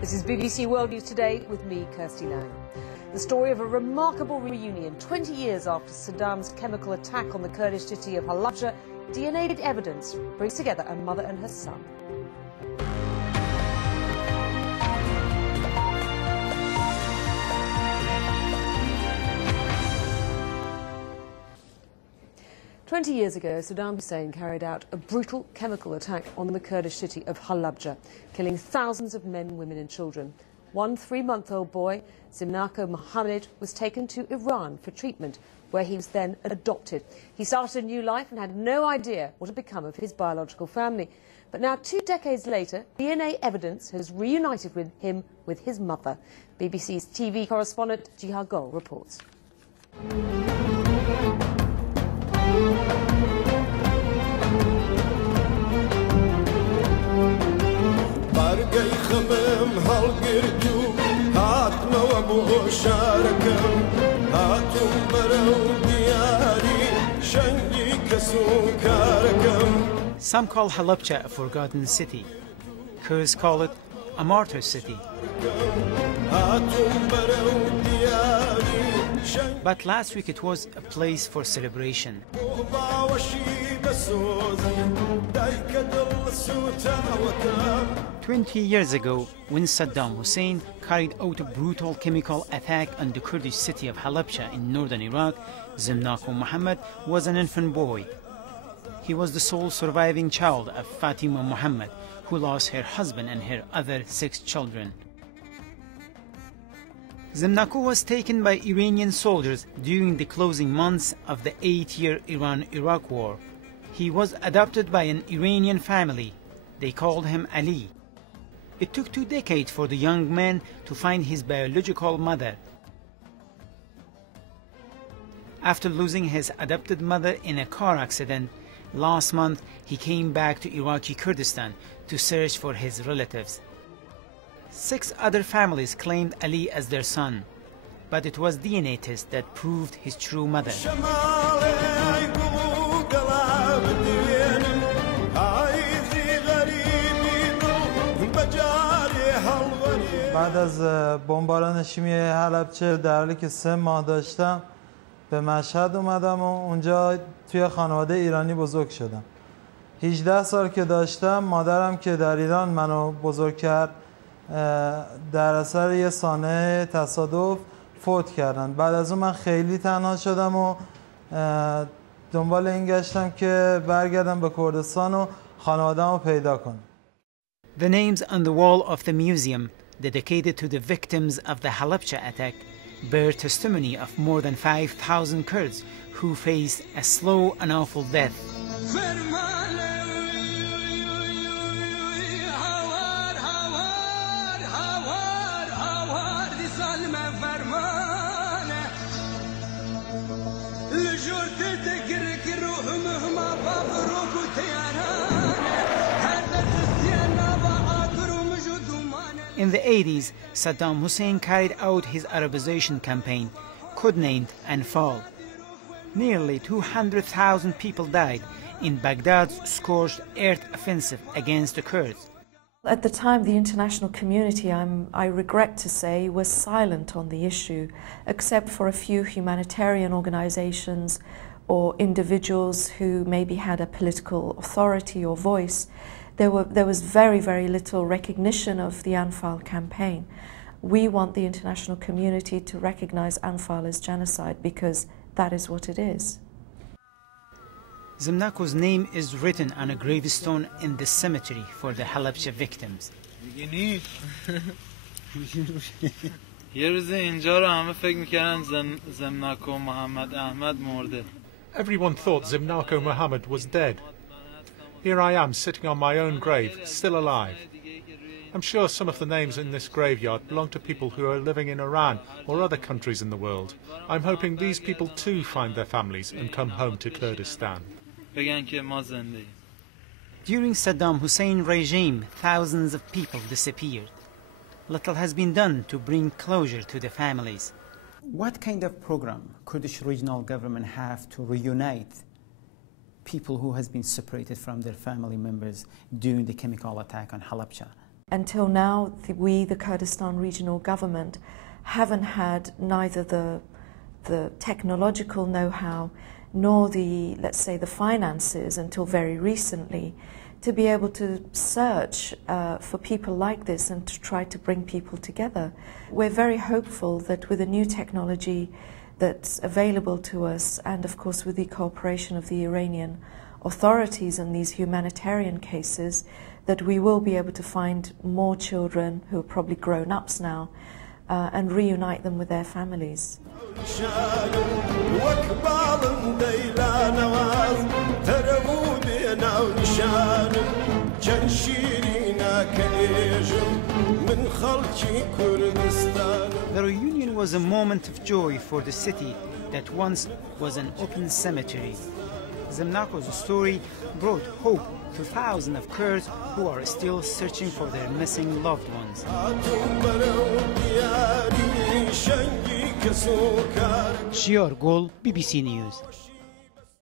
This is BBC World News Today with me, Kirsty Lang. The story of a remarkable reunion 20 years after Saddam's chemical attack on the Kurdish city of Halabja. DNA evidence brings together a mother and her son. "20 years ago, Saddam Hussein carried out a brutal chemical attack on the Kurdish city of Halabja, killing thousands of men, women and children. One 3-month-old boy, Zimnako Mohammed, was taken to Iran for treatment, where he was then adopted. He started a new life and had no idea what had become of his biological family. But now, 2 decades later, DNA evidence has reunited him with his mother. BBC's TV correspondent Jihar Gol reports. Some call Halabja a forgotten city. Kurds call it a martyr city. But last week it was a place for celebration. 20 years ago, when Saddam Hussein carried out a brutal chemical attack on the Kurdish city of Halabja in northern Iraq, Zimnako Mohammed was an infant boy. He was the sole surviving child of Fatima Mohammed, who lost her husband and her other 6 children. Zimnako was taken by Iranian soldiers during the closing months of the 8-year Iran-Iraq war. He was adopted by an Iranian family. They called him Ali. It took 2 decades for the young man to find his biological mother. After losing his adopted mother in a car accident, last month he came back to Iraqi Kurdistan to search for his relatives. 6 other families claimed Ali as their son, but it was DNA test that proved his true mother. بعد از بمباران شیمی حلبچه در حالی که 3 ماه داشتم به مشهد اومدم و اونجا توی خانواده ایرانی بزرگ شدم. 18 سال که داشتم، مادرم که در ایران منو بزرگ کرد در اثر یه سانحه تصادف فوت کردن. بعد از اون من خیلی تنها شدم و دنبال این گشتم که برگردم به کردستان و خانواده‌مو پیدا کنم. The names on the wall of the museum dedicated to the victims of the Halabja attack bear testimony of more than 5,000 Kurds who faced a slow and awful death. In the 80s, Saddam Hussein carried out his Arabization campaign, codenamed Anfal. Nearly 200,000 people died in Baghdad's scorched earth offensive against the Kurds. At the time, the international community, I regret to say, was silent on the issue, except for a few humanitarian organizations or individuals who maybe had a political authority or voice. There was very, very little recognition of the Anfal campaign. We want the international community to recognize Anfal as genocide because that is what it is. Zimnako's name is written on a gravestone in the cemetery for the Halabja victims. Everyone thought Zimnako Mohammed was dead. Here I am sitting on my own grave, still alive. I'm sure some of the names in this graveyard belong to people who are living in Iran or other countries in the world. I'm hoping these people too find their families and come home to Kurdistan. During Saddam Hussein's regime, thousands of people disappeared. Little has been done to bring closure to the families. What kind of program Kurdish regional government have to reunite people who has been separated from their family members during the chemical attack on Halabja? Until now, we, the Kurdistan Regional Government, haven't had neither the technological know-how nor the, let's say, the finances until very recently to be able to search for people like this and to try to bring people together. We're very hopeful that with the new technology that's available to us, and of course with the cooperation of the Iranian authorities in these humanitarian cases, that we will be able to find more children who are probably grown-ups now and reunite them with their families. The reunion was a moment of joy for the city that once was an open cemetery. Zemnako's story brought hope to thousands of Kurds who are still searching for their missing loved ones. Shior Gol, BBC News.